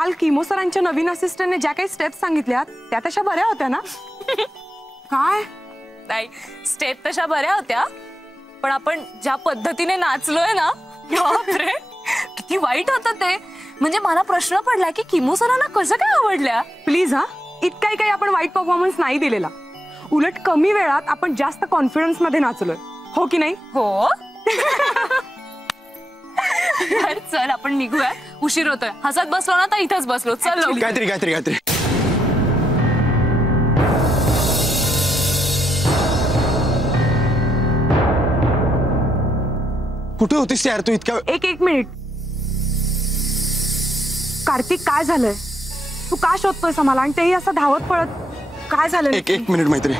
काल किमो सरांच्या नवीन असिस्टंटने ज्या काही स्टेप्स सांगितल्या त्या तशा बऱ्या होत्या ना? काय नाही, स्टेप तशा बऱ्या होत्या, पण आपण ज्या पद्धतीने नाचलोय ना, बापरे किती वाईट होतं ते. म्हणजे मला प्रश्न पडला की किमो सरांना कसं काय आवडल्या. प्लीज हा, इतकाही काही आपण वाईट परफॉर्मन्स नाही दिलेला. उलट कमी वेळात आपण जास्त कॉन्फिडन्स मध्ये नाचलोय, हो की नाही? हो. चल आपण निघूया, उशीर होतोय. हसत बसलो ना तर इथंच बसलो. चल गायत्री गायत्री गायत्री कुठे होतीस यार तू इतका? एक मिनिट. कार्तिक काय झालंय? तू का शोधतोयस मला आणि तेही असं धावत पळत? काय झालं? एक मिनिट मैत्री.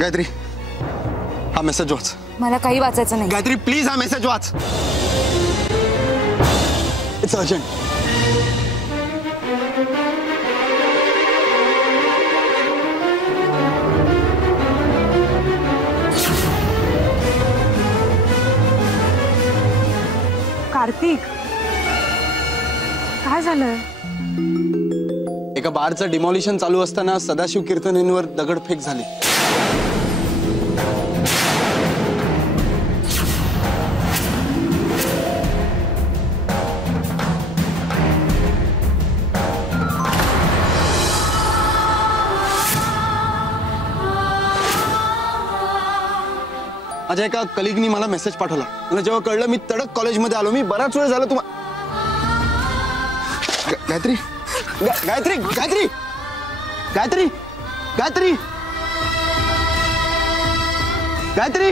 गायत्री हा मेसेज वाच. मला काही वाचायचं नाही. गायत्री प्लीज हा message watch. It's urgent. Kartik काय झालंय? एका बारचं डिमॉलिशन चालू असताना सदाशिव कीर्तनेंवर दगडफेक झाली. माझ्या एका कलिगनी मला मेसेज पाठवला. मला जेव्हा कळलं मी तडक कॉलेजमध्ये आलो. मी बराच वेळ झाला गायत्री गायत्री गायत्री गायत्री गायत्री गायत्री